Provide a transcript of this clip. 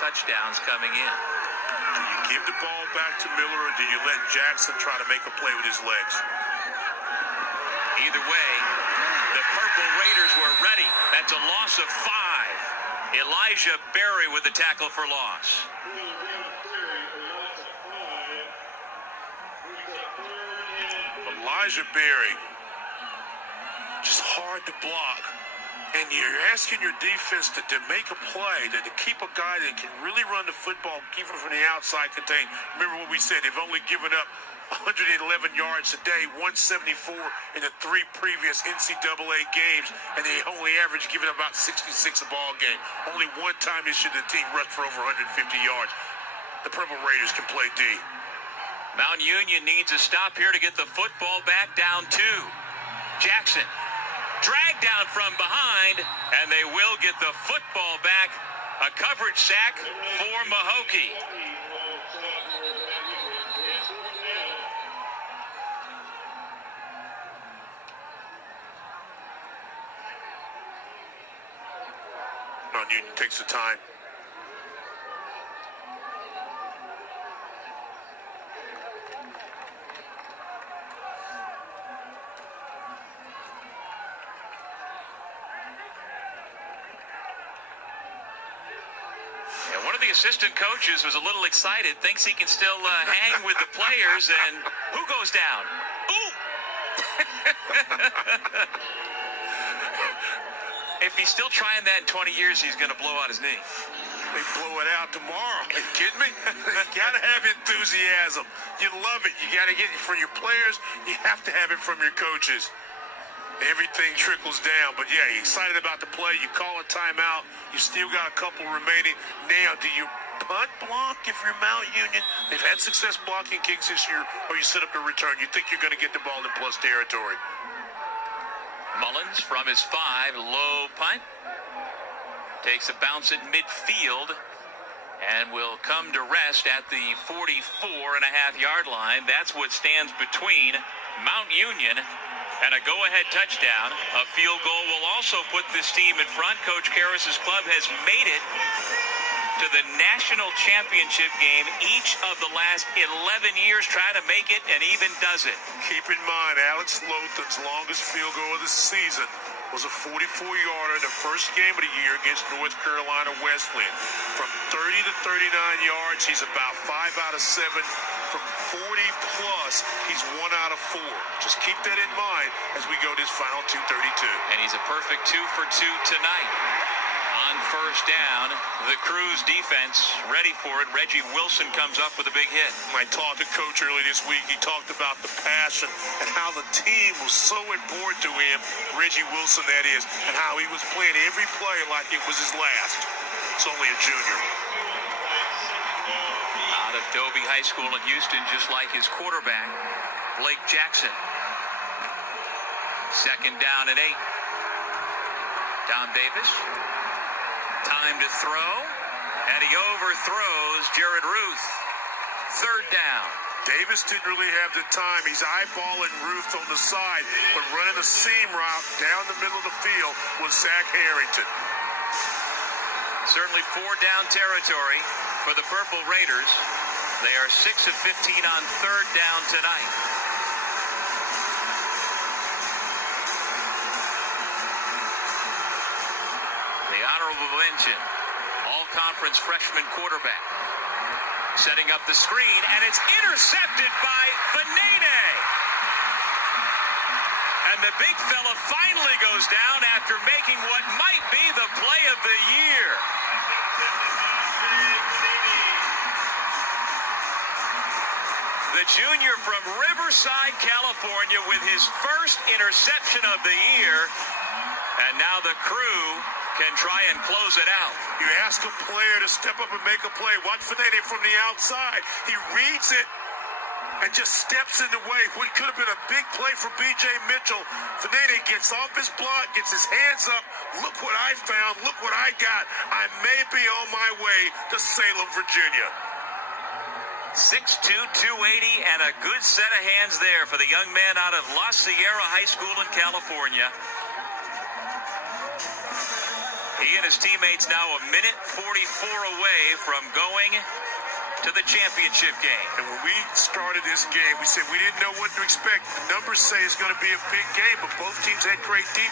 touchdowns coming in. Do you give the ball back to Miller, or do you let Jackson try to make a play with his legs? Either way, the Purple Raiders were ready. That's a loss of 5. Elijah Berry with the tackle for loss. Elijah Berry, just hard to block. And you're asking your defense to make a play, to keep a guy that can really run the football, keep it from the outside contained. Remember what we said, they've only given up 111 yards a day, 174 in the 3 previous NCAA games, and they only average giving about 66 a ball game. Only one time this year the team rushed for over 150 yards. The Purple Raiders can play D. Mount Union needs a stop here to get the football back down 2. Jackson dragged down from behind, and they will get the football back. A coverage sack for Mahokey. Mount Union takes the time. And one of the assistant coaches was a little excited, thinks he can still hang with the players, and who goes down? Ooh! If he's still trying that in 20 years, he's going to blow out his knee. They blow it out tomorrow. Are you kidding me? You got to have enthusiasm. You love it. You got to get it from your players. You have to have it from your coaches. Everything trickles down. But, yeah, you're excited about the play. You call a timeout. You still got a couple remaining. Now, do you punt block if you're Mount Union? They've had success blocking kicks this year, or you set up a return. You think you're going to get the ball in plus territory. Mullins from his 5, low punt. Takes a bounce at midfield and will come to rest at the 44.5-yard line. That's what stands between Mount Union and a go-ahead touchdown. A field goal will also put this team in front. Coach Karras' club has made it to the national championship game each of the last 11 years, trying to make it, and even does it. Keep in mind, Alex Lothan's longest field goal of the season was a 44-yarder in the first game of the year against North Carolina Wesleyan. From 30 to 39 yards, he's about 5 out of 7. From 40-plus, he's 1 out of 4. Just keep that in mind as we go this final 2:32. And he's a perfect 2 for 2 tonight. On first down, the Crew's defense ready for it. Reggie Wilson comes up with a big hit. I talked to Coach earlier this week. He talked about the passion and how the team was so important to him, Reggie Wilson that is, and how he was playing every play like it was his last. It's only a junior. Out of Dobie High School in Houston, just like his quarterback, Blake Jackson. Second down and 8. Tom Davis. Time to throw, and he overthrows Jared Ruth. Third down. Davis didn't really have the time. He's eyeballing Ruth on the side, but running a seam route down the middle of the field was Zach Harrington. Certainly 4-down territory for the Purple Raiders. They are 6 of 15 on third down tonight. The honorable mention, all-conference freshman quarterback. Setting up the screen, and it's intercepted by Vanene. And the big fella finally goes down after making what might be the play of the year. The junior from Riverside, California, with his first interception of the year. And now the Crew can try and close it out. You ask a player to step up and make a play. Watch Vanene from the outside. He reads it and just steps in the way. What could have been a big play for B.J. Mitchell. Vanene gets off his block, gets his hands up. Look what I found. Look what I got. I may be on my way to Salem, Virginia. 6'2", 280, and a good set of hands there for the young man out of La Sierra High School in California. He He and his teammates now a minute 44 away from going to the championship game. And when we started this game, we said we didn't know what to expect. The numbers say it's going to be a big game, but both teams had great defense.